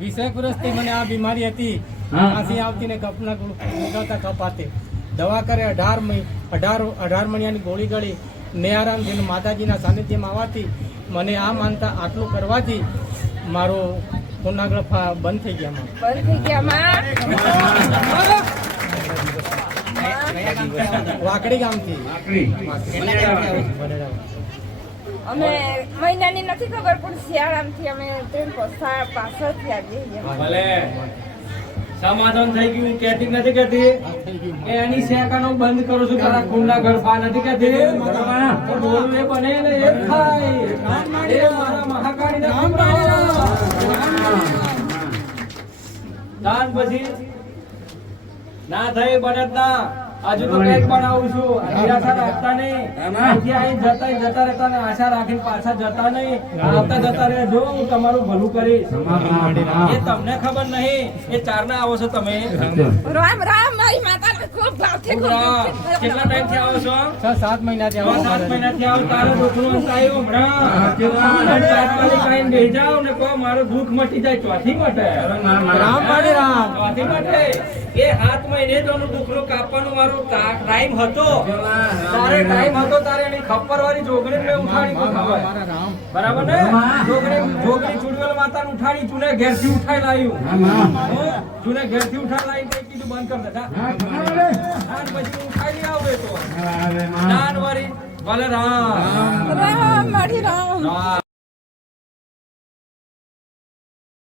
વીસેક વર્ષથી મને આ બીમારી હતી. ખાંસી આવતી ને કપના નીકળતા કપાતે. દવા કરે અઢાર મહિ અઢાર અઢાર મહિનાની ગોળી ગળી નેહારામ જેને માતાજીના સાનિધ્યમાં આવવાથી મને આ માનતા આટલું કરવાથી મારો ખૂનાગળ ફા- બંધ થઈ ગયા માં. બંધ થઈ ગયા વાકડી ગામથી. આકરી. અમે મહિનાની નથી ખબર પણ શિયાળામાંથી અમે ટ્રેન પાછળથી આવીએ ભલે. સમાધાન થઈ ગયું. કેતી નથી કેતી એ એની શેકાનો બંધ કરું છું તારા ખૂનના ગળફા નથી કેતી બોલું બને ને એ થાય. એ મારા મહાકાળીના દાન પછી ના થઈ બને ના. હજુ તો કંઈક બનાવું છું. નિરાશા રાખતા નહીં. અહીંથી અહીં જતા જતા રહેતા ને આશા રાખીને પાછા જતા નહીં. આવતા જતા રહે. જો હું તમારું ભલું કરીશ. એ તમને ખબર નહીં. એ ચાર ના આવો છો તમે. રામ રામ મારી માતા ખૂબ કેટલા ટાઈમથી આવો છો? છ સાત મહિનાથી છ આવો સાત મહિના થી આવો તારો દુઃખનો અંત આવ્યો હમણાં અને તાત્કાલિક આઈને બેસી જાઓ ને કહો મારું દુઃખ મટી જાય ચોથી મટે. રામ પાડી રામ. ચોથી મટે. એ હાથ મહિને જ દુઃખનું કાપવાનો મારો ટાઈમ હતો. તારે ટાઈમ હતો તારે એની ખપ્પર વાળી જોગણી મેં ઉઠાડી રામ બરાબર ને? જોગણી જોગણી ચુડવેલ માતાને ઉઠાડી ચૂને ઘેરથી ઉઠાઈ લાવ્યું ચૂને ઘેરથી ઉઠાઈ લાવી કીધું બંધ કર દેતા આજ પછી ઉઠાઈ લઈ આવું એ તો દાન વાળી ભલે